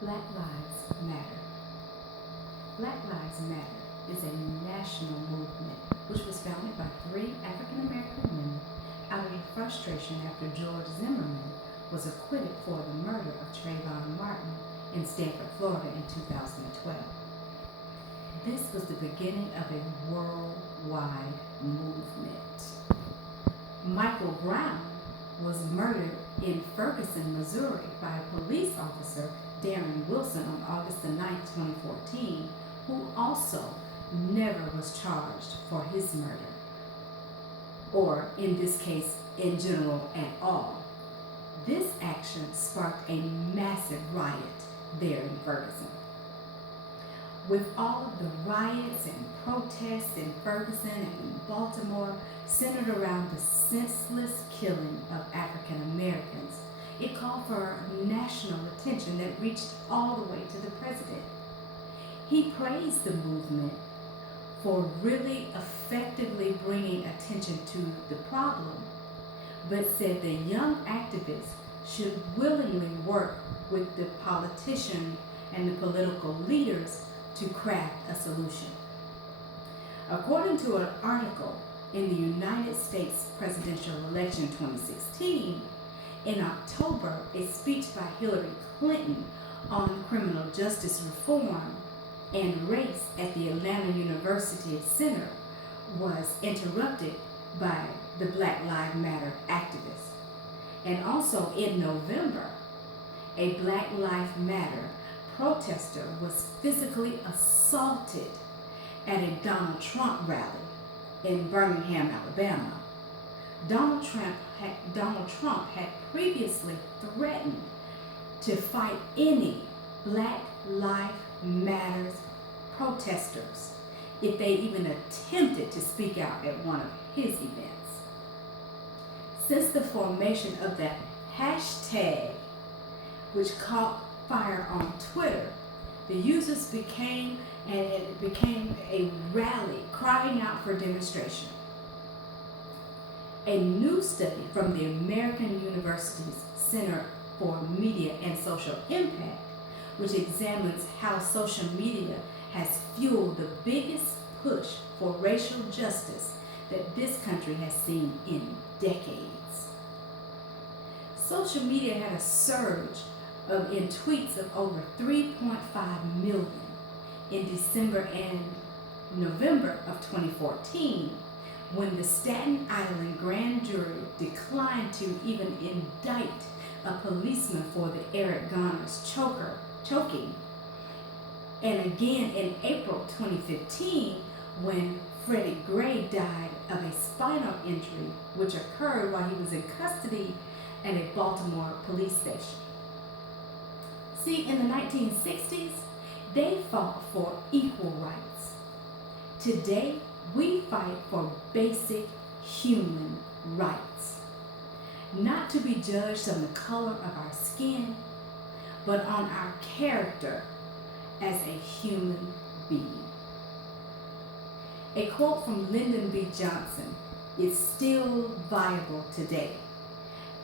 Black Lives Matter. Black Lives Matter is a national movement which was founded by 3 African American women out of frustration after George Zimmerman was acquitted for the murder of Trayvon Martin in Stanford, Florida in 2012. This was the beginning of a worldwide movement. Michael Brown was murdered in Ferguson, Missouri by a police officer, Darren Wilson, on August 9, 2014, who also never was charged for his murder, or in this case, in general at all. This action sparked a massive riot there in Ferguson. With all of the riots and protests in Ferguson and Baltimore centered around the senseless killing of African Americans, it called for national attention that reached all the way to the president. He praised the movement for really effectively bringing attention to the problem, but said the young activists should willingly work with the politicians and the political leaders to craft a solution. According to an article in the United States presidential election 2016, in October, a speech by Hillary Clinton on criminal justice reform and race at the Atlanta University Center was interrupted by the Black Lives Matter activists. And also in November, a Black Lives Matter protester was physically assaulted at a Donald Trump rally in Birmingham, Alabama. Donald Trump had previously threatened to fight any Black Lives Matter protesters if they even attempted to speak out at one of his events. Since the formation of the hashtag, which caught fire on Twitter, the users became a rally crying out for demonstration. A new study from the American University's Center for Media and Social Impact, which examines how social media has fueled the biggest push for racial justice that this country has seen in decades. Social media had a surge in tweets of over 3.5 million in December and November of 2014, when the Staten Island grand jury declined to even indict a policeman for the Eric Garner's choking. And again in April 2015, when Freddie Gray died of a spinal injury, which occurred while he was in custody at a Baltimore police station. See, in the 1960s, they fought for equal rights. Today, we fight for basic human rights. Not to be judged on the color of our skin, but on our character as a human being. A quote from Lyndon B. Johnson is still viable today,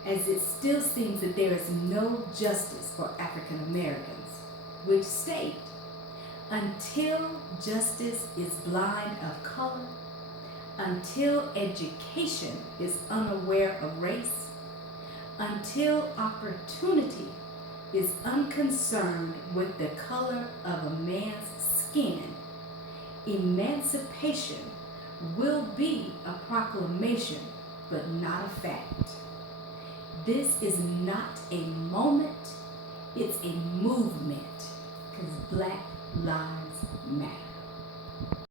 as it still seems that there is no justice for African Americans, which state, until justice is blind of color, until education is unaware of race, until opportunity is unconcerned with the color of a man's skin, emancipation will be a proclamation, but not a fact. This is not a moment, it's a movement, because Black Lives Matter.